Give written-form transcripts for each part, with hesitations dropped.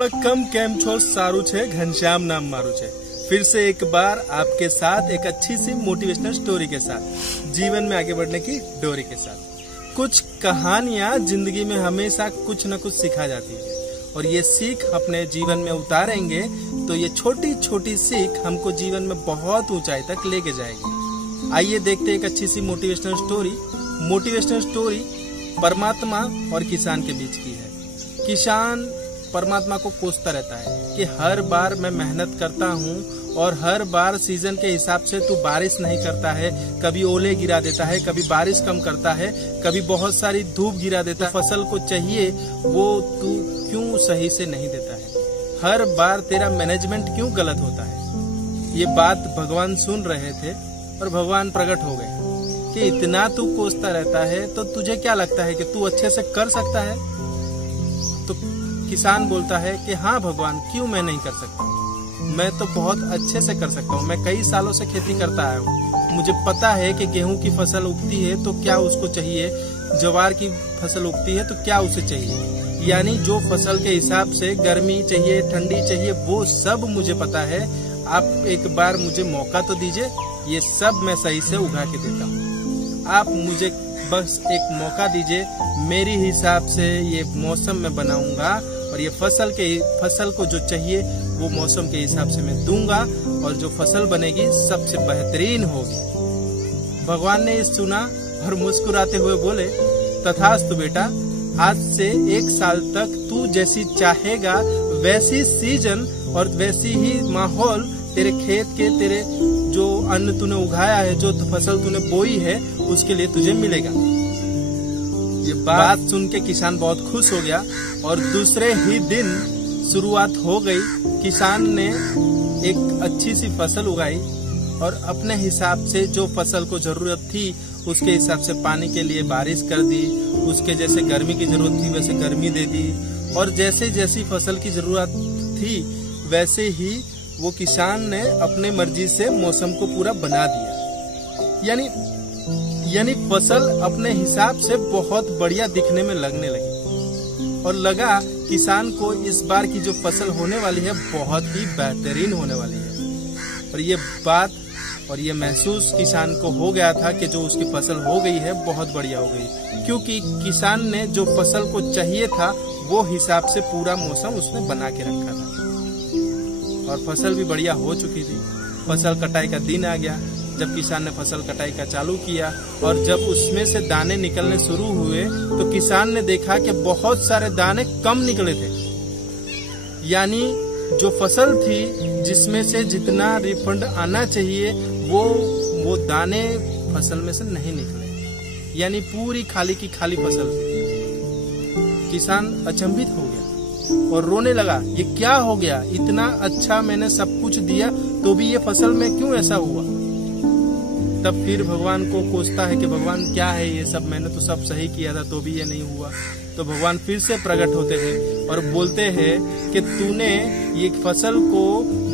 કમ કેમ છો સારું છે घनश्याम नाम मारू છે फिर से एक बार आपके साथ एक अच्छी सी मोटिवेशनल स्टोरी के साथ जीवन में आगे बढ़ने की डोरी के साथ। कुछ कहानियां जिंदगी में हमेशा कुछ न कुछ सिखा जाती है और ये सीख अपने जीवन में उतारेंगे तो ये छोटी छोटी सीख हमको जीवन में बहुत ऊंचाई तक लेके जाएगी। आइए देखते हैं एक अच्छी सी मोटिवेशनल स्टोरी। मोटिवेशनल स्टोरी परमात्मा और किसान के बीच की है। किसान परमात्मा को कोसता रहता है कि हर बार मैं मेहनत करता हूँ और हर बार सीजन के हिसाब से तू बारिश नहीं करता है, कभी ओले गिरा देता है, कभी बारिश कम करता है, कभी बहुत सारी धूप गिरा देता है। फसल को चाहिए वो तू क्यों सही से नहीं देता है, हर बार तेरा मैनेजमेंट क्यों गलत होता है। ये बात भगवान सुन रहे थे और भगवान प्रकट हो गए कि इतना तू कोसता रहता है तो तुझे क्या लगता है कि तू अच्छे से कर सकता है। तो किसान बोलता है कि हाँ भगवान, क्यों मैं नहीं कर सकता, मैं तो बहुत अच्छे से कर सकता हूँ। मैं कई सालों से खेती करता आया हूँ, मुझे पता है कि गेहूं की फसल उगती है तो क्या उसको चाहिए, ज्वार की फसल उगती है तो क्या उसे चाहिए, यानी जो फसल के हिसाब से गर्मी चाहिए, ठंडी चाहिए, वो सब मुझे पता है। आप एक बार मुझे मौका तो दीजिए, ये सब मैं सही से उगा के देता हूँ। आप मुझे बस एक मौका दीजिए, मेरी हिसाब से ये मौसम में बनाऊंगा और ये फसल को जो चाहिए वो मौसम के हिसाब से मैं दूंगा और जो फसल बनेगी सबसे बेहतरीन होगी। भगवान ने ये सुना और मुस्कुराते हुए बोले, तथास्तु बेटा, आज से 1 साल तक तू जैसी चाहेगा वैसी सीजन और वैसी ही माहौल तेरे खेत के, तेरे जो अन्न तूने उगाया है, जो फसल तूने बोई है, उसके लिए तुझे मिलेगा। ये बात सुन के किसान बहुत खुश हो गया और दूसरे ही दिन शुरुआत हो गई। किसान ने एक अच्छी सी फसल उगाई और अपने हिसाब से जो फसल को जरूरत थी उसके हिसाब से पानी के लिए बारिश कर दी, उसके जैसे गर्मी की जरूरत थी वैसे गर्मी दे दी और जैसे जैसी फसल की जरूरत थी वैसे ही वो किसान ने अपने मर्जी से मौसम को पूरा बना दिया। यानी फसल अपने हिसाब से बहुत बढ़िया दिखने में लगने लगी और लगा किसान को इस बार की जो फसल होने वाली है बहुत ही बेहतरीन होने वाली है। और ये बात और ये महसूस किसान को हो गया था कि जो उसकी फसल हो गई है बहुत बढ़िया हो गई, क्योंकि किसान ने जो फसल को चाहिए था वो हिसाब से पूरा मौसम उसने बना के रखा था और फसल भी बढ़िया हो चुकी थी। फसल कटाई का दिन आ गया। जब किसान ने फसल कटाई का चालू किया और जब उसमें से दाने निकलने शुरू हुए तो किसान ने देखा कि बहुत सारे दाने कम निकले थे, यानी जो फसल थी जिसमें से जितना रिफंड आना चाहिए वो दाने फसल में से नहीं निकले, यानी पूरी खाली की खाली फसल थी। किसान अचंभित हो गया और रोने लगा, ये क्या हो गया, इतना अच्छा मैंने सब कुछ दिया तो भी ये फसल में क्यों ऐसा हुआ। तब फिर भगवान को कोसता है कि भगवान क्या है ये सब, मैंने तो सब सही किया था तो भी ये नहीं हुआ। तो भगवान फिर से प्रकट होते हैं और बोलते हैं कि तूने ये फसल को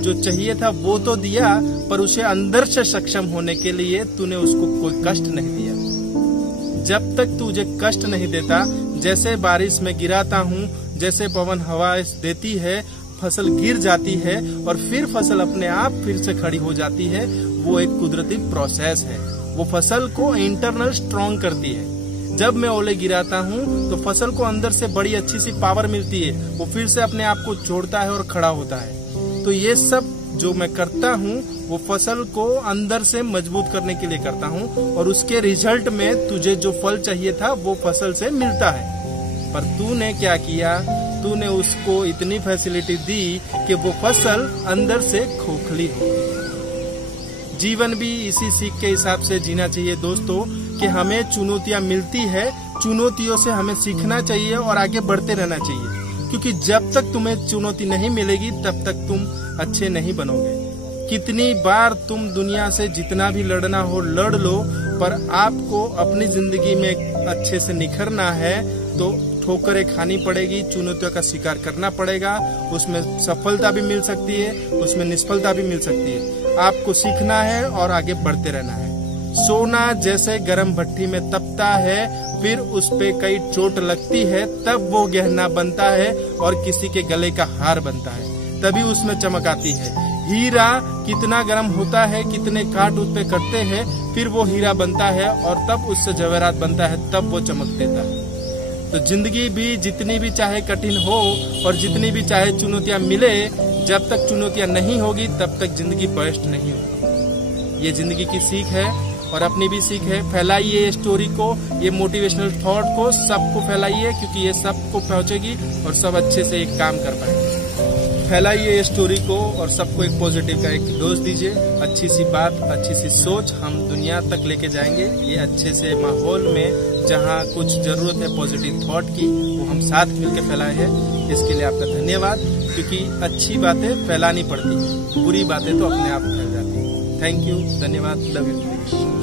जो चाहिए था वो तो दिया, पर उसे अंदर से सक्षम होने के लिए तूने उसको कोई कष्ट नहीं दिया। जब तक तुझे कष्ट नहीं देता, जैसे बारिश में गिराता हूँ, जैसे पवन हवा देती है, फसल गिर जाती है और फिर फसल अपने आप फिर से खड़ी हो जाती है, वो एक कुदरती प्रोसेस है। वो फसल को इंटरनल स्ट्रॉन्ग करती है। जब मैं ओले गिराता हूँ तो फसल को अंदर से बड़ी अच्छी सी पावर मिलती है, वो फिर से अपने आप को जोड़ता है और खड़ा होता है। तो ये सब जो मैं करता हूँ वो फसल को अंदर से मजबूत करने के लिए करता हूँ और उसके रिजल्ट में तुझे जो फल चाहिए था वो फसल से मिलता है। पर तूने क्या किया, तूने उसको इतनी फैसिलिटी दी कि वो फसल अंदर से खोखली हो गई। जीवन भी इसी सीख के हिसाब से जीना चाहिए दोस्तों, कि हमें चुनौतियां मिलती है, चुनौतियों से हमें सीखना चाहिए और आगे बढ़ते रहना चाहिए, क्योंकि जब तक तुम्हें चुनौती नहीं मिलेगी तब तक तुम अच्छे नहीं बनोगे। कितनी बार तुम दुनिया से जितना भी लड़ना हो लड़ लो, पर आपको अपनी जिंदगी में अच्छे से निखरना है तो ठोकरें खानी पड़ेगी, चुनौतियों का शिकार करना पड़ेगा। उसमें सफलता भी मिल सकती है, उसमें निष्फलता भी मिल सकती है। आपको सीखना है और आगे बढ़ते रहना है। सोना जैसे गर्म भट्टी में तपता है फिर उस पे कई चोट लगती है, तब वो गहना बनता है और किसी के गले का हार बनता है, तभी उसमें चमक आती है। हीरा कितना गर्म होता है, कितने काट उस पे कटते हैं, फिर वो हीरा बनता है और तब उससे जवेरात बनता है, तब वो चमक देता है। तो जिंदगी भी जितनी भी चाहे कठिन हो और जितनी भी चाहे चुनौतियां मिले, जब तक चुनौतियां नहीं होगी तब तक जिंदगी बेस्ट नहीं होगी। ये जिंदगी की सीख है और अपनी भी सीख है। फैलाइए ये स्टोरी को, ये मोटिवेशनल थॉट को सबको फैलाइए, क्योंकि ये सबको पहुंचेगी और सब अच्छे से एक काम कर पाएंगे। फैलाइए ये स्टोरी को और सबको एक पॉजिटिव का एक डोज दीजिए। अच्छी सी बात, अच्छी सी सोच हम दुनिया तक लेके जाएंगे। ये अच्छे से माहौल में जहाँ कुछ जरूरत है पॉजिटिव थॉट की, वो हम साथ मिलकर फैलाए हैं। इसके लिए आपका धन्यवाद, क्योंकि अच्छी बातें फैलानी पड़ती हैं, बुरी बातें तो अपने आप फैल जाती हैं। थैंक यू, धन्यवाद, लव यू।